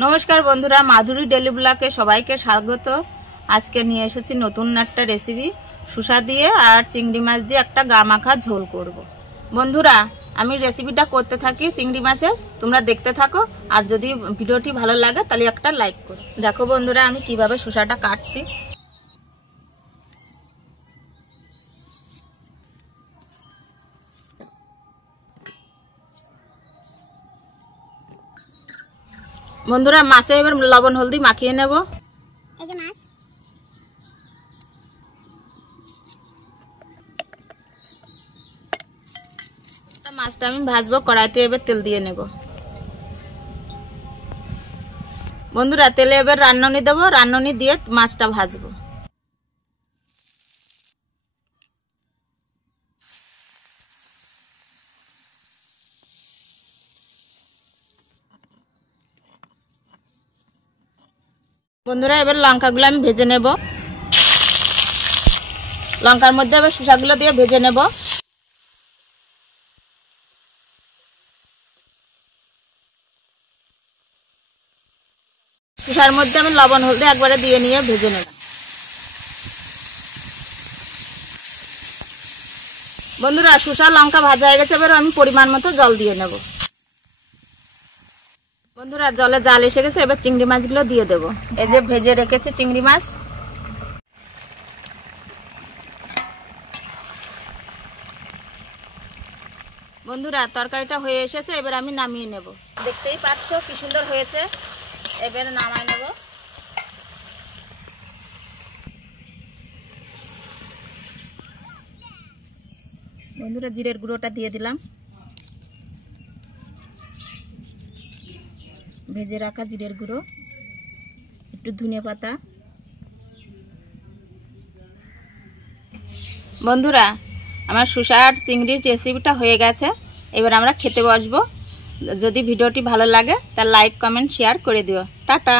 নমস্কার বন্ধুরা, মাধুরী ডেলি ব্লগে সবাইকে স্বাগত। আজকে নিয়ে এসেছি নতুন একটা রেসিপি, শসা দিয়ে আর চিংড়ি মাছ দিয়ে একটা গা মাখা ঝোল করব। বন্ধুরা, আমি রেসিপিটা করতে থাকি চিংড়ি মাছের, তোমরা দেখতে থাকো। আর যদি ভিডিওটি ভালো লাগে তাহলে একটা লাইক করো। দেখো বন্ধুরা, আমি কিভাবে শসাটা কাটছি। বন্ধুরা, মাছে এবার লবণ হলদি মাখিয়ে নেব। এই যে মাছ, মাছটা আমি ভাজবো, কড়াইতে এবার তেল দিয়ে নেব। বন্ধুরা, তেলে এবার রান্ননি দেবো, রান্ননি দিয়ে মাছটা ভাজবো। বন্ধুরা, এবার লঙ্কাগুলো আমি ভেজে নেব। লঙ্কার মধ্যে এবার শসাগুলো দিয়ে ভেজে নেব। শসার মধ্যে আমি লবণ হলদি একবারে দিয়ে নিয়ে ভেজে নেব। বন্ধুরা, শসা লঙ্কা ভাজা হয়ে গেছে, এবার আমি পরিমাণ মতো জল দিয়ে নেব। বন্ধুরা, জলে জাল এসে গেছে, এবার চিংড়ি মাছগুলো দিয়ে দেবো। এই যে ভেজে রেখেছে চিংড়ি মাছ। বন্ধুরা, তরকারিটা হয়ে এসেছে, এবার আমি নামিয়ে নেব। দেখতেই পাচ্ছ কি সুন্দর হয়েছে। এবার নামাই নেব। বন্ধুরা, জিরের গুঁড়োটা দিয়ে দিলাম, ভেজে রাখা জিরের গুঁড়ো, একটু ধনিয়া পাতা। বন্ধুরা, আমার শসা আর চিংড়ির রেসিপিটা হয়ে গেছে, এবার আমরা খেতে বসবো। যদি ভিডিওটি ভালো লাগে তাহলে লাইক কমেন্ট শেয়ার করে দিও। টাটা।